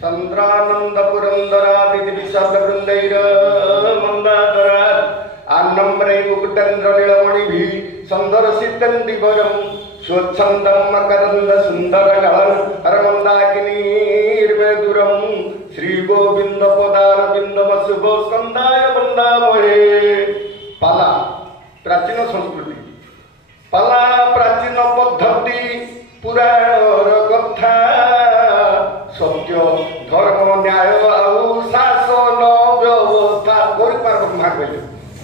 चंद्रानंद पुरंदरादिति विशाल वृंदैर मंदादरा आनम्रे मुकुटेन्द्र नीलमणि भी संदर्शितंदिवरम स्वच्छंदम मकरंद सुंदर गहन हरमंदाकिनीर्वेदुरम श्री गोविंद पदार बिंदव शुभ स्कंदाय वंदामहे। पाला प्राचीन संस्कृति, पाला प्राचीन पद्धति पुराण कथा सत्य धर्म न्याय आउ शासन व्यवस्था ब्रह्मा कहले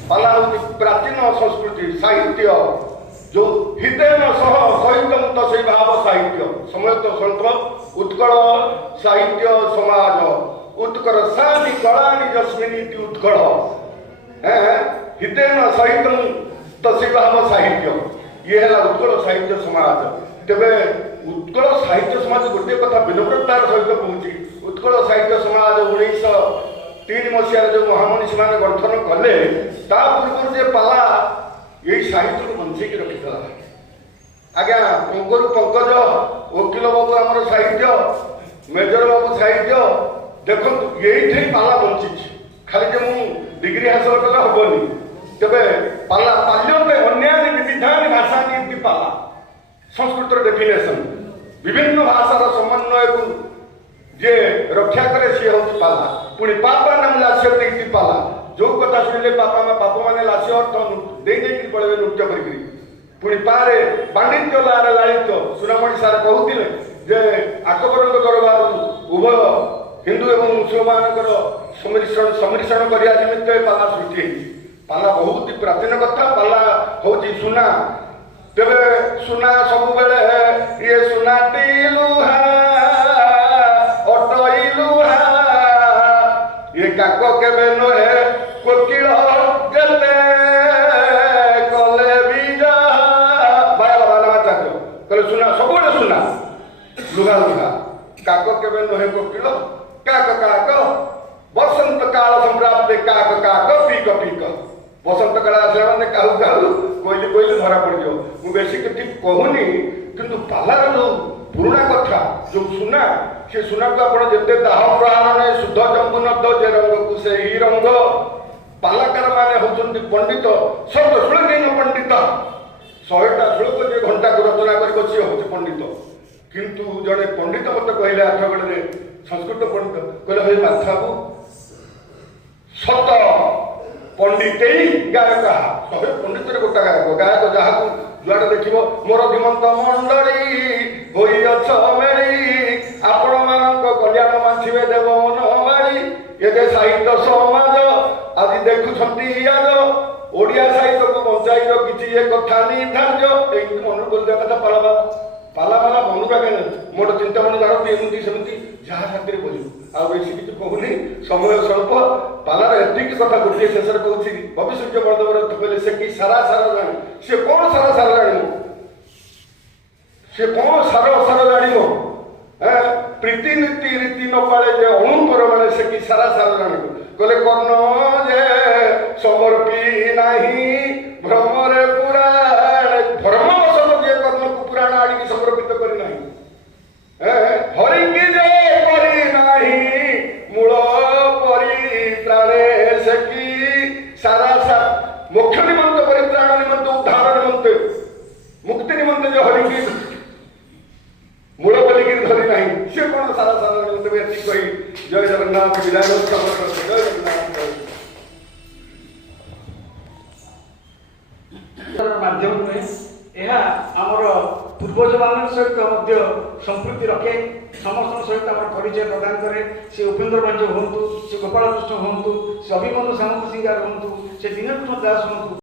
पाला हूँ प्राचीन संस्कृति साहित्य जो हृदय सह सहित से भाव साहित्य समयत संत उत्कल साहित्य समाज उत्कर सानी कला जस्मिनी उत्कल हृदय सहित से भाव साहित्य ये है उत्कल साहित्य समाज। तेरे उत्कल साहित्य समाज गोटे कथा विनम्रतार सहित कहूँ उत्कल साहित्य समाज 1903 मसीह जो महामनीषी मैंने गठन कले ता पूर्व जे पाला यही साहित्य को बंचेकी रखिला। आज्ञा पंकरु पंकज वकिल बाबू आमर साहित्य मेजर बाबू साहित्य देखो यही पाला बंची खाली जे मु डिग्री हासिल कला हेनी तेरे पाला पाल्यते अन्य विविधान भाषा नीति पाला संस्कृत डेफिनेशन विभिन्न भाषार समन्वय को जे रक्षा करे सी हूँ पाला पुणी पापा नाम लास्य देखी पाला जो कथा शुणिले पापा मैंने लास्य अर्थ दे पड़े नृत्य कर पुणी पारे पांडित्य लारे लालित्य सुनामणि सार कहते जे आकबर दरबार उभय हिंदू एवं मुसलमान सम्मिश्रण करने निमित्त पाला सृष्टि पाला बहुत प्राचीन कथा पाला हूँ सुना तेरे सुना सब बेले ये सुनाटी लुहा अटई लुहा ये काक केबे नहे कोकिल गेले कले बीजा बाया बाला चाचो कले सुना सब बेले सुना लुहा लुहा काक केबे नहे कोकिल काक काक बसंत काल संप्राप्ते काक काक पीक पीक बसंत काल आसला माने काहू काहू कोइली कोइली धरा पड़ जाओ मु बेसी के ठीक कहूनी किंतु पालार जो पुराणा कथा जो सुना से सुना को आपण जेते दाह प्रहार ने शुद्ध जंबुनद जे रंग को से ही रंग पालाकार माने होचंती पंडित शब्द श्लोक पंडित 100टा श्लोक जे घंटा को रचना कर बसी होचे पंडित किंतु जड़े पंडित मत कहले आठगढ़ रे संस्कृत पंडित कहले हे माथाबू सत पंडित गायक शहे पंडित गोटा गायक गायक जहाँ जुआड़े देख मोर धीमंत मंडली होइछ मेली आपण मान कल्याण मांझिबे देव मन मारी ये साहित्य समाज आज देखुंती आज ओडिया साहित्य को बंचाई किसी ये कथा निर्धार्य मन बोल कथा पाला पाला पाला मनुरा क्या मोर चिंतामणि भारत एमती सेमती जहाँ साथी बोलू आ बेसी किसी कहूनी समय स्वल्प पालार एतिक कथा गोटे शेष कहूँ भविष्य बलदेव कहले से कि सारा सारा जाने सी कौन सारा सारा जान सी कौन सार सार जान प्रीति नीति रीति न पाले जे अणुपर माने से कि सारा सारा जान कहले कर्ण जे समर्पी नाही भ्रमरे पुराण भ्रमवश जे कर्ण को पुराण आड़ी समर्पित करी नाही हरिंगी जे करी नाही मूल परित्राणे से कि सारा मोक्ष निमंत परित्राण निमंत उद्धार निमंत मुक्ति निमंत जो हरिंगी मूल बोलिकी धरी नहीं सी कौन सारा सारा निमंत एति कही जय जगन्नाथ विदाय जय जगन्नाथ माध्यम नुहे यह आमर पूर्वज मान सहित संपृक्ति रखे समस्त सहित आम परिचय प्रदान करे से उपेन्द्र भंज हूँ से गोपाल कृष्ण हूँ से अभिमन्यु सामंत सिंगार हूँ से दीनकृष्ण दास हूँ।